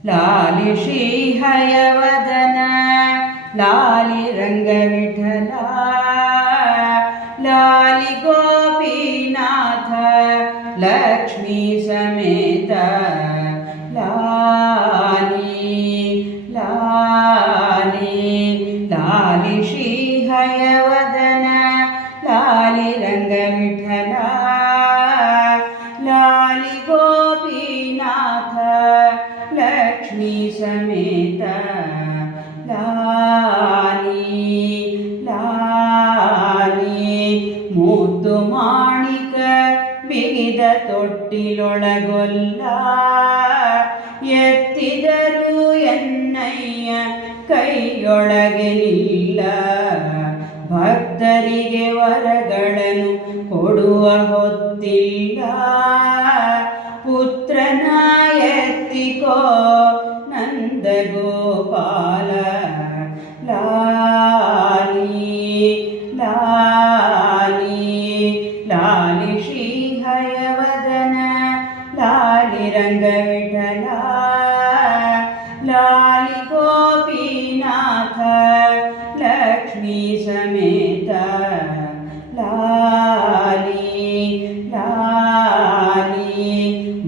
लाली श्रीहयवदन लाली रंगविठला लाली गोपीनाथ लक्ष्मी समेत लाली लाली लाली श्रीहयवदन लाली रंगविठला लाली गोपीनाथ लक्ष्मी समेत लाली लाली मुद्दु माणिक बिगिद ತೊಟ್ಟಿಲೊಳಗೊಲ್ಲ ಎತ್ತಿದರು ಎನ್ನಯ್ಯ ಕೈಯೊಳಗೆ ನಿಲ್ಲ ಭಕ್ತರಿಗೆ ವರಗಳನ್ನು ಕೊಡುವ ಹೊತ್ತಿಲ್ಲ ಪುತ್ರನ ಎತ್ತಿಕೋ ನಂದ ಗೋಪಾಲ ಲಾಲಿ ಲಾಲಿ ಲಾಲಿ ಶ್ರೀಹಯವದನ ಲಾಲಿ ರಂಗವಿಠಲ ಲಾಲಿ ಗೋಪೀನಾಥ ಲಕ್ಷ್ಮೀ ಸಮೇತ ಲಾಲಿ ಲಾಲಿ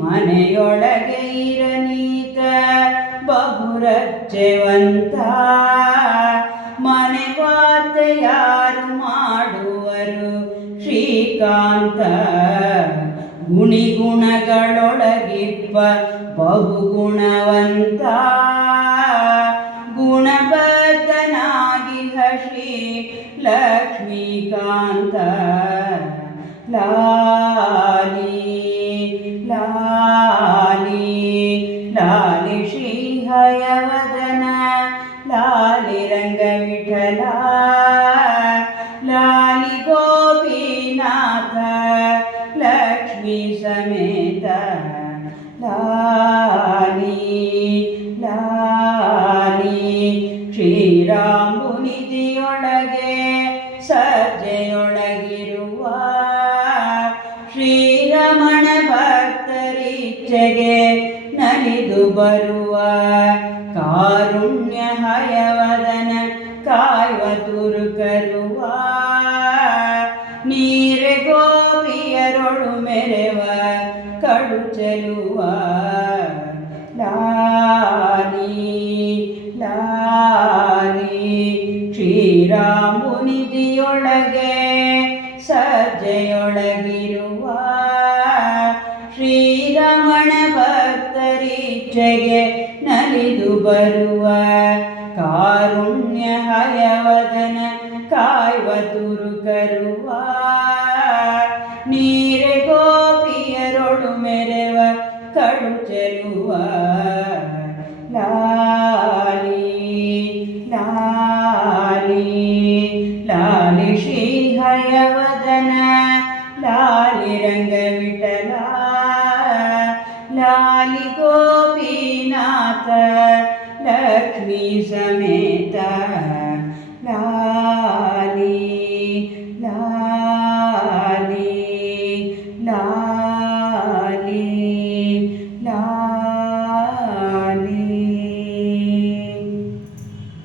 ಮನೆಯೊಳಗೆ ಇರನೀತ ಬಹುರಚ್ಚೆವಂತ ಮನೆವಾತ ಯಾರು ಮಾಡುವರು ಶ್ರೀಕಾಂತ ಗುಣಿಗುಣಗಳೊಳಗಿಪ್ಪ ಬಹುಗುಣವಂತ ಗುಣಬದ್ಧನಾಗಿಹ ಶ್ರೀ ಲಕ್ಷ್ಮೀಕಾಂತ ಲಾಲಿ ಲಾಲಿ ಲಾಲಿ ಶ್ರೀಹಯವದನ ಲಾಲಿ ರಂಗವಿಠಲ ಲಾಲಿ ಗೋಪೀನಾಥ ಲಕ್ಷ್ಮೀ ಸಮೇತ ಲಾಲಿ ಲಾಲಿ ಶ್ರೀರಾಮುನಿಧಿಯೊಳಗೆ ಸಜ್ಜೆಯೊಳಗಿರುವ ಶ್ರೀರಮಣ ಭಕ್ತರಿಚ್ಛೆಗೆ ನಲಿದು ಬರುವ ಕಾರುಣ್ಯ ಹಯವದನ ಕಾಯುವ ತುರುಕರುವ ನೀರೆ ಗೋಪಿಯರೊಳು ಮೆರೆವ ಕಡು ಚೆಲುವ ಲಾಲಿ ಲಾಲಿ ಶ್ರೀರಾಮುನಿಧಿಯೊಳಗೆ ಸಜ್ಜೆಯೊಳಗಿರುವ ಶ್ರೀರಮಣ ಭಕ್ತರಿಚ್ಛೆಗೆ ನಲಿದು ಬರುವ ಕಾರುಣ್ಯ ಹಯವದನ ಕಾಯುವ ತುರುಕರುವ ನೀರೆ ಗೋಪಿಯರೊಳು ಮೆರೆವ ಕಡು ಚೆಲುವ ಲಾಲಿ ಲಾಲಿ ಲಾಲಿ ಶ್ರೀಹಯವದನ ಲಾಲಿ ರಂಗವಿಠಲ ಲಾಲಿ ಗೋಪೀನಾಥ ಲಕ್ಷ್ಮೀ ಸಮೇತ ಲಾಲಿ